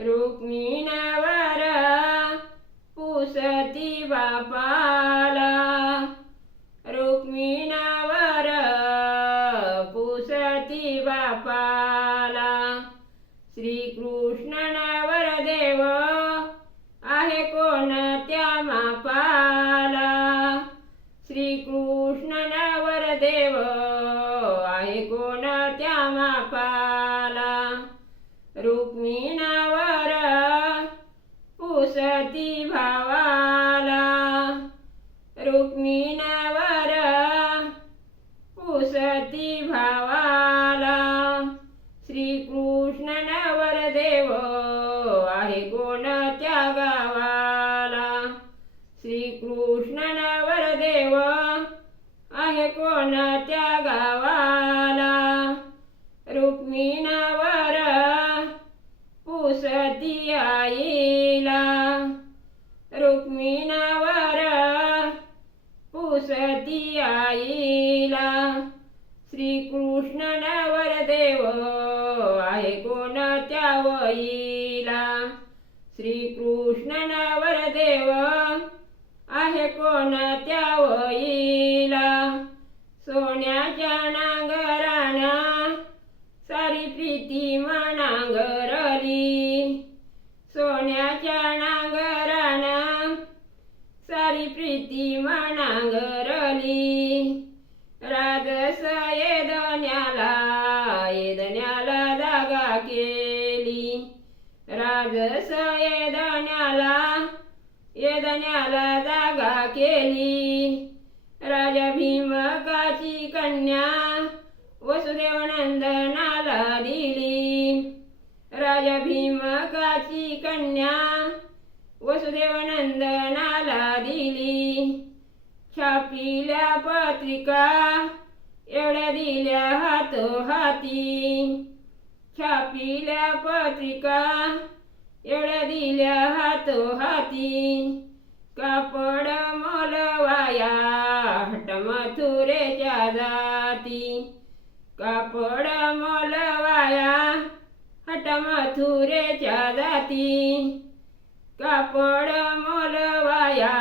रुक्मिणावर पुसती बापाला, रुक्मिणावर पुसती बापाला. श्रीकृष्ण नवरदेव आहे कोणत्या मापाला, श्रीकृष्ण नवरदेव आहे कोणत्या मापाला. रुक्मिणावर पुसती भावाला, रुक्मिणावर पुसती भावाला. श्रीकृष्ण नवरदेव आहे कोणत्या गावाला, श्रीकृष्ण नवरदेव आहे कोणत्या गावाला. रुक्मिणावर पुसती आईला, रुक्मिणावर पुसती आईला. श्रीकृष्ण नवरदेव आहे कोणत्या वईला, श्रीकृष्ण नवरदेव आहे कोणत्या वईला. सोन्याच्या नांगराना सारी प्रीती नांगरली, सोन्याच्या नांगराना सारी प्रीती नांगरली. राजस येदण्याला येदण्याला जागा केली, राजस येदण्याला येदण्याला जागा केली. राजा भीमकाची कन्या वसुदेव नंदनाला दिली, राजा भीमकाची कन्या वसुदेव नंदनाला दिली. छापिल्या पत्रिका एवढ्या दिल्या हातोहाती, छापिल्या पत्रिका एवढ्या दिल्या हातोहाती. कापड मोलवाया हट मथुरेच्या जाती, कापड मोलवाया हट मथुरेच्या जाती. कापड मोलवाया